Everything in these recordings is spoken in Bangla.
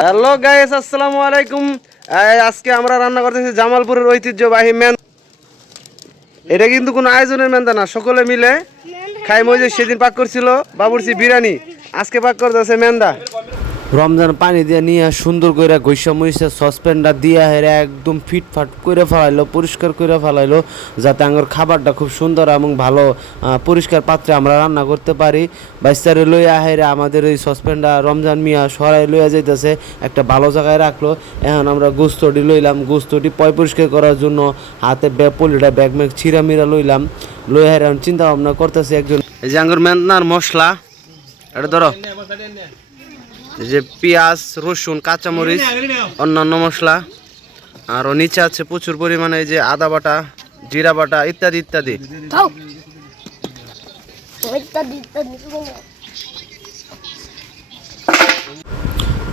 হ্যালো গাইস, আসসালামু আলাইকুম। আজকে আমরা রান্না করতেছি জামালপুরের ঐতিহ্যবাহী মেন্দা। এটা কিন্তু কোনো আয়োজনের মেন্দা না, সকলে মিলে খাই। মজে সেদিন পাক করছিল বাবুর্চি বিরিয়ানি, আজকে পাক করতেছে মেন্দা। রমজান পানি দিয়ে নিয়ে সুন্দর করে গৈসা মরিচা সসপ্যানটা দিয়ে হেরে একদম ফিটফাট করে ফেলাইলো, পরিষ্কার করে ফেলাইলো, যাতে আমার খাবারটা খুব সুন্দর এবং ভালো পরিষ্কার পাত্রে আমরা রান্না করতে পারি। বাইস্তারে লইয়া হেরে আমাদের এই সসপ্যানটা রমজান মিয়া সরাই লইয়া যাইতেছে, একটা ভালো জায়গায় রাখলো। এখন আমরা গোস্তটি লইলাম, গোস্তটি পরিষ্কার করার জন্য হাতে পলিটা ব্যাগ ম্যাগ ছিঁড়া মিরা লইলাম, লইয়া হেরে এখন চিন্তা ভাবনা করতেছে একজন। এই যে আঙ্গুর মেন্দার মশলা, এটা ধরো, যে পেঁয়াজ, রসুন, কাঁচামরিচ, অন্যান্য মশলা, আর নিচে আছে প্রচুর পরিমাণে এই যে আদা বাটা, জিরা বাটা ইত্যাদি ইত্যাদি।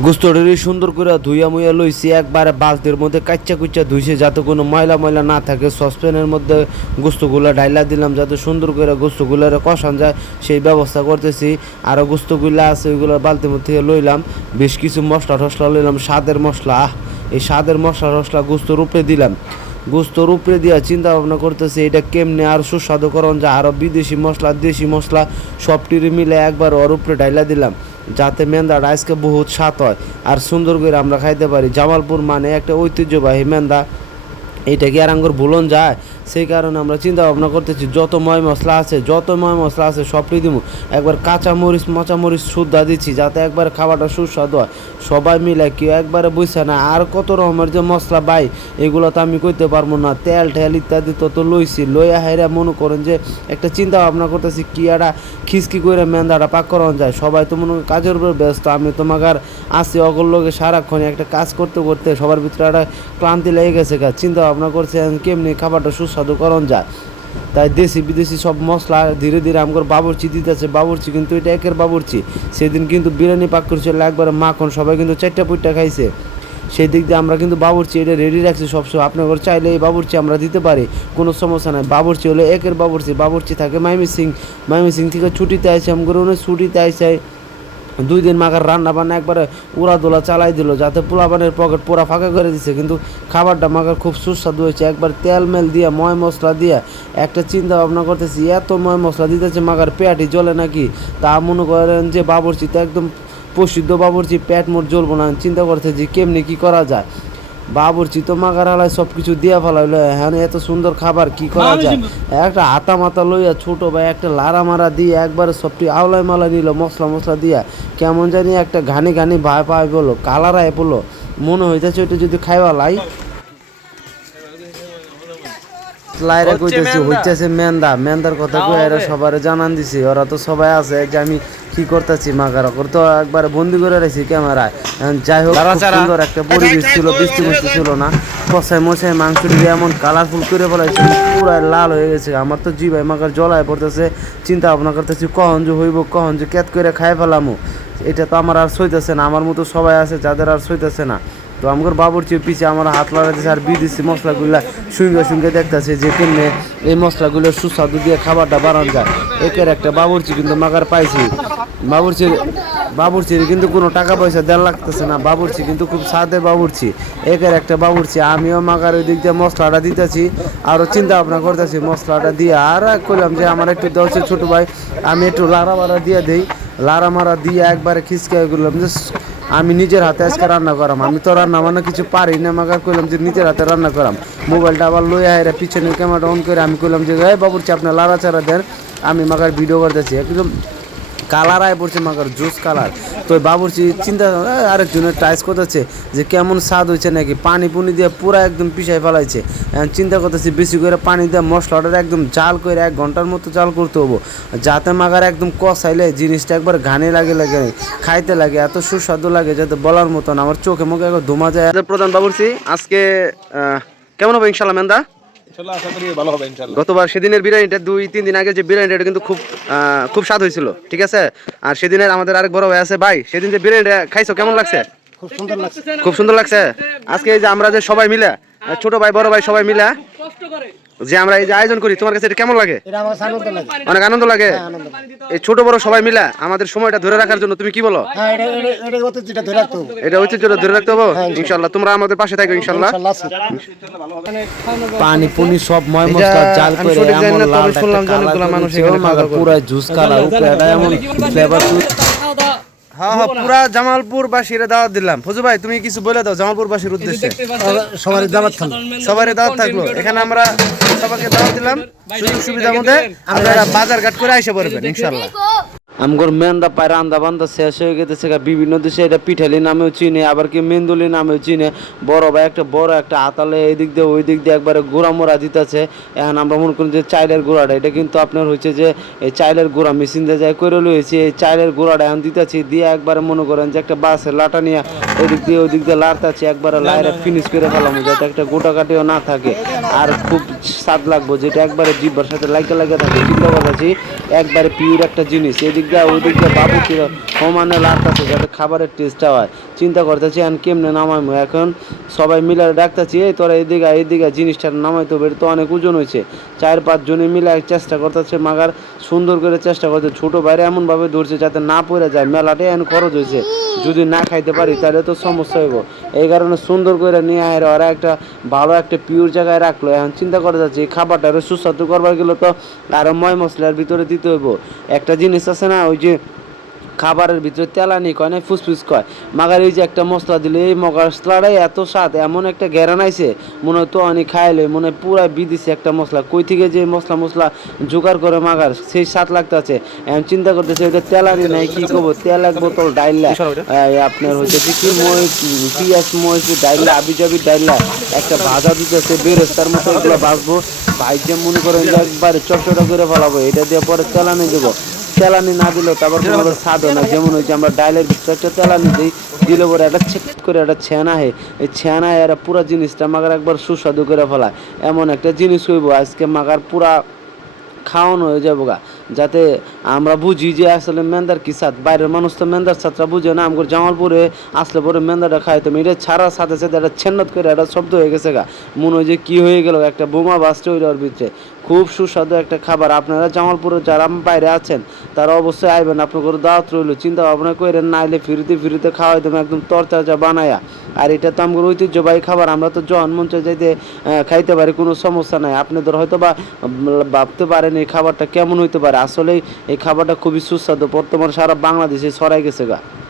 গোস্তটি সুন্দর করে ধুইয়া মুইয়া লইছি, একবারে বালতির মধ্যে কাচ্চা কুচ্চা ধুইছে, যাতে কোনো ময়লা ময়লা না থাকে। সসপ্যানের মধ্যে গোস্তগুলো ঢাইলা দিলাম, যাতে সুন্দর করে গোস্তগুলোর কষান যায় সেই ব্যবস্থা করতেছি। আরও গোস্তগুলো আছে ওইগুলো বালতির মধ্যে লইলাম, বেশ কিছু মশলা টসলা লইলাম, স্বাদের মশলা। এই স্বাদের মশলা টসলা গোস্তর উপরে দিলাম, গোস্তর উপরে দিয়া চিন্তা ভাবনা করতেছি এটা কেমনে আর সুস্বাদুকরণ যায়। আরও বিদেশি মশলা, দেশি মশলা সবটির মিলে একবার ওর উপরে ঢাইলা দিলাম, যাতে মেন্দাটা আজকে বহুত স্বাদ হয় আর সুন্দর করে আমরা খাইতে পারি। জামালপুর মানে একটা ঐতিহ্যবাহী মেন্দা, এইটা কি আর আঙ্গুর ভুলন যায়? সেই কারণে আমরা চিন্তা ভাবনা করতেছি যত ময় মশলা আছে সবটি দিব। একবার কাঁচা মরিচ মরিচ সুদ্ধা দিচ্ছি, যাতে একবার খাবারটা সুস্বাদু হয়। সবাই মিলে কেউ একবারে বুঝছে না। আর কত রকমের যে মশলা ভাই, এগুলো তো আমি কইতে পারবো না। তেল ঠেল ইত্যাদি তত লইছি, লইয়া হাইরা মনে করেন যে একটা চিন্তা ভাবনা করতেছি কি একটা খিচকি করে মেন্দাটা পাক করানো যায়। সবাই তো মনে কাজের উপর ব্যস্ত, আমি তোমাকে আর আসি অগল লোকে সারাক্ষণ একটা কাজ করতে করতে সবার ভিতরে একটা ক্লান্তি লেগে গেছে। চিন্তা ভাবনা করছে কেমনি খাবারটা সুস্বাদুকরণ যায়। তাই দেশি বিদেশি সব মশলা ধীরে ধীরে আমার বাবুর্চি দিতেছে। বাবুর্চি কিন্তু এটা একের বাবুর্চি, সেদিন কিন্তু বিরিয়ানি পাক করেছিল একবারে মাখন, সবাই কিন্তু 4টা 5টা খাইছে। সেই দিক দিয়ে আমরা কিন্তু বাবুর্চি এটা রেডি রাখছি সবসময়। আপনার চাইলে এই বাবুর্চি আমরা দিতে পারি, কোনো সমস্যা নাই। বাবুর্চি হলো একের বাবুর্চি। বাবুর্চি থাকে মাইমিসিং থেকে ছুটিতে আইসে, আমগুলো ছুটিতে আইসে 2 দিন মাগার রান্না বান্না একবারে উড়াদোলা চালাই দিল, যাতে পোলাপানের পকেট পুরা ফাঁকা করে দিছে। কিন্তু খাবারটা মাগার খুব সুস্বাদু হয়েছে, একবার তেল মেল দিয়ে ময় মশলা দিয়ে। একটা চিন্তা ভাবনা করতেছি এত ময় মশলা দিতেছে মাগার পেটই জ্বলে নাকি। তা মনে করেন যে বাবুর্চি তো একদম প্রসিদ্ধ বাবুর্চি, পেট মোট জ্বলবো না। চিন্তা করতে যে কেমনি কি করা যায়। বাবুর্চি তো মাগার হালায় সব কিছু দিয়া ফেলাইলো, হ্যাঁ এত সুন্দর খাবার কি করা যায়। একটা হাতা মাথা লইয়া ছোট ভাই একটা লারা মারা দিয়ে একবারে সবটি আওলাই মালা নিল, মশলা দিয়া কেমন জানি একটা ঘানি ভাই পাই বলো, কালারায় বললো, মনে হইতেছে ওইটা যদি খাইবা লাই লাইরা কইতেছি হইতেছে মেন্দার কথা কই এরা সবার জানান দিছি। ওরা তো সবাই আছে যে আমি কি করতেছি মাগার তো একবারে বন্দি করে রাখছি ক্যামেরায়। যাই হোক সুন্দর একটা পরিবেশ ছিল, বৃষ্টি ছিল না। কষাই মশাই মাংসটি এমন কালারফুল করে ফেলাইছে, পুরো লাল হয়ে গেছে। আমার তো জি ভাই মাগার জলায় পড়তেছে। চিন্তা ভাবনা করতেছি কখন যে হইব, কখন যে ক্যাত করে খাই ফেলামো। এটা তো আমার আর সইতেছে না। আমার মতো সবাই আছে যাদের আর সইতেছে না। তো আমার বাবুর্চির পিছে আমার হাত লাগাতেছে আর বিদেশি মশলাগুলা সঙ্গে দেখতেছে যে কেমনে এই মশলাগুলো সুস্বাদু দিয়ে খাবারটা বানানো যায়। একের একটা বাবুর্চি কিন্তু মাগার পাইছি। বাবুর্চির কিন্তু কোনো টাকা পয়সা দেওয়া লাগতেছে না। বাবুর্চি কিন্তু খুব স্বাদের বাবুর্চি, একের একটা বাবুর্চি। আমিও মাগার ওই দিক দিয়ে মশলাটা দিতেছি, আরও চিন্তা ভাবনা করতেছি মশলাটা দিয়ে। আর করলাম যে আমার একটু দেওয়া ছোটো ভাই, আমি একটু লাড়া মারা দিয়ে দিই। লাড়া মারা দিয়ে একবারে খিচকে করলাম যে আমি নিজের হাতে আজকে রান্না করাম। আমি তো রান্না মানে কিছু পারি না, মাগার কইলাম যে নিজের হাতে রান্না করাম। মোবাইলটা আবার লইয়া এরা পিছনে ক্যামেরাটা অন করে আমি কইলাম যে বাবুর্চি আপনার লাড়া চাড়া দেন, আমি মাগার ভিডিও করতেছি। একদম কালার আয় পড়ছে মাগার জুস কালার। তো বাবুর্চি চিন্তা আরেকজনের ট্রাইস করতেছে যে কেমন স্বাদ হয়েছে নাকি। পানি দিয়ে পুরা একদম পিছাই ফেলাইছে। চিন্তা করতেছি বেশি করে পানি দিয়ে মশলাটা একদম জাল করে 1 ঘন্টার মতো জাল করতে হবো, যাতে মাগার একদম কষাইলে জিনিসটা একবার ঘানে লাগে খাইতে লাগে, এত সুস্বাদু লাগে যাতে বলার মতন। আমার চোখে মুখে একবার ধোমা যায়। প্রধান বাবুর্চি আজকে কেমন হবে ইনশাল্লাহ মেন্দা? গতবার সেদিনের বিরিয়ানিটা 2-3 দিন আগে যে বিরিয়ানিটা কিন্তু খুব স্বাদ হয়েছিল, ঠিক আছে। আর সেদিনের আমাদের আরেক বড় ভাই আছে ভাই, সেদিন যে বিরিয়ানিটা খাইছো কেমন লাগছে? খুব সুন্দর লাগছে। আজকে এই যে আমরা যে সবাই মিলে, ছোট ভাই বড় ভাই সবাই মিলে যে আমরা এই যে আয়োজন করি, তোমার কাছে এটা কেমন লাগে? এটা আমার আনন্দ লাগে। অনেক আনন্দ লাগে। এই ছোট বড় সবাই মিলে আমাদের সময়টা ধরে রাখার জন্য তুমি কি বলো? হ্যাঁ, এটা ঐতিহ্যটা ধরে রাখতে হবে। এটা ঐতিহ্যটা ধরে রাখতে হবে ইনশাআল্লাহ। তোমরা আমাদের পাশে থাকো ইনশাআল্লাহ। ইনশাআল্লাহ আছে। পানি পুনি সব ময় মশলা জাল আমি করে সঠিক জানি এমন না, তবে লাল শুনলাম যে অনেকগুলা মানুষ এখানে খাওয়া দাওয়া করে। পুরো জুস কালার উপরে এটা এমন ফ্লেভার। হ্যাঁ হ্যাঁ, পুরা জামালপুর বাসীর দাওয়াত দিলাম। ফজু ভাই তুমি কিছু বলে দাও জামালপুর বাসীর উদ্দেশ্যে। সবার দাওয়াত থাকলো। সবারই দাওয়াত থাকলো। এখানে আমরা সবাইকে দাওয়াত দিলাম, সুযোগ সুবিধার মধ্যে আপনারা বাজার ঘাট করে আইসা পড়বেন ইনশাআল্লাহ। আমগর মেন্দা পায় রান্দা বান্দা শেষ হয়ে গেছে বিভিন্ন দেশে এটা পিঠালি নামেও চিনে, আবার কি মেন্দুলি নামেও চিনে। বড় ভাই একটা বড় একটা আতালে এই দিক দিয়ে ওই দিক দিয়ে একবারে গুঁড়া মোড়া দিতেছে। এখন আমরা মনে করি যে চাইলের গুঁড়াটা, এটা কিন্তু আপনার হচ্ছে যে এই চাইলের গুঁড়া মেশিন দিয়ে যায় করে লইছি। এই চাইলের গুঁড়াটা এখন দিতেছি দিয়ে একবারে মনে করেন যে একটা বাসের লাটা নিয়ে ওই দিক দিয়ে লাড়তাছি, একবারে লাইরে ফিনিশ করে ফেলাম যাতে একটা গোটা কাটিও না থাকে। আর খুব স্বাদ লাগবো, যেটা একবারে জিব্বার সাথে লাগে থাকে। চিন্তা করতেছি একবারে পিওর একটা জিনিস। এদিক দিয়ে ওই দিক দিয়ে বাবু কি সমানে লাড়তাছে যাতে খাবারের টেস্টটা হয়। চিন্তা করতেছি এখন কেমনে নামাইমো। এখন সবাই মিলে ডাকতেছি, এই তোরা এইদিকে জিনিসটা নামাইতে হবে, এটা তো অনেক ওজন হয়েছে। 4-5 জনে মিলে চেষ্টা করতেছে মাগার সুন্দর করে চেষ্টা করতে। ছোটো বাইরে এমনভাবে ধরছে যাতে না পড়ে যায়। মেলাটা এখন খরচ হয়েছে, যদি না খাইতে পারি তাহলে তো সমস্যা হইব। এই কারণে সুন্দর করে নিয়ে আয় ওরা একটা ভালো একটা পিওর জায়গায় রাখলো। এখন চিন্তা করে যাচ্ছে এই খাবারটা আরও সুস্বাদু করবার গেলে তো আরও ময় মশলার ভিতরে দিতে হইব। একটা জিনিস আছে না, ওই যে খাবারের ভিতরে তেলানি কয় না, ফুসফুস কয়। মাগার এই যে একটা মশলা দিলে এই মশলাটাই এত স্বাদ, এমন একটা ঘেরান আইছে মনে হয় তো অনেক খাইলে মনে হয় পুরা বিদিছে একটা মশলা। কই থেকে যে মশলা জোগাড় করে মাগার সেই স্বাদ লাগতেছে। এখন চিন্তা করতেছে এটা তেলানি নাই কি করবো, তেল এক বোতল ডাইলা আপনার হচ্ছে কি পিঁয়াজ মরিচ ডাইলা আবি ডাইলা একটা ভাজা দিতেছে বেরেস্তার মতো। এগুলো ভাজবো ভাইজে মনে করেন যে একবারে চটচটা করে ফেলাবো। এটা দিয়ে পরে তেলানি দেবো। তেলানি না দিলেও তারপর কোনো স্বাদও না। যেমন হচ্ছে আমরা ডাইলের ভিতরে একটা তেলানি দিই, দিলে পরে একটা ছেক করে একটা ছেনা হয়। এই ছেনা এরা পুরা জিনিসটা মাগার একবার সুস্বাদু করে ফেলায়। এমন একটা জিনিস হইব আজকে মাগার পুরা খাওয়ানো হয়ে যাবো গা, যাতে আমরা বুঝি যে আসলে মেন্দার কি স্বাদ। বাইরের মানুষ তো মেন্দার স্বাদটা বুঝে না। আমার জামালপুরে আসলে পরে মেন্দাটা খাইতাম, এটা ছাড়ার সাথে সাথে একটা ছেন্নত করে একটা শব্দ হয়ে গেছে গা, মনে হয় যে কী হয়ে গেল, একটা বোমা বাসটা ওই ওর ভিতরে। খুব সুস্বাদু একটা খাবার। আপনারা জামালপুরে যারা বাইরে আছেন তারা অবশ্যই আইবেন, আপনাদের দাওয়াত রইল। চিন্তা ভাবনা করেন না আইলে ফিরিতে খাওয়াই দেবেন একদম তরতাজা বানায়া। আর এটা তো আমার ঐতিহ্যবাহী খাবার, আমরা তো জন মঞ্চে যাইতে খাইতে পারি, কোনো সমস্যা নাই। আপনাদের হয়তো বা ভাবতে পারেন এই খাবারটা কেমন হইতে পারে, আসলে এই খাবারটা খুবই সুস্বাদু, বর্তমান সারা বাংলাদেশে ছড়াই গেছে গা।